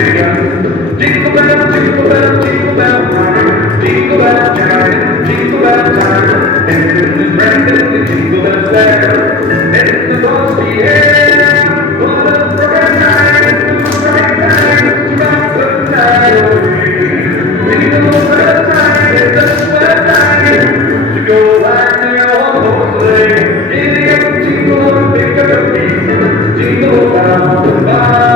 Jingle bell, jingle bell, jingle bell, jingle bell chime, jingle bell time. It's branded the jingle bell square. It's the frosty air. What a bright night! It's a bright time to rock the night. Jingle bell time, it's a swell time to go riding your horse sleigh. Giddy up, jingle up, pick up the beat. Jingle down the line.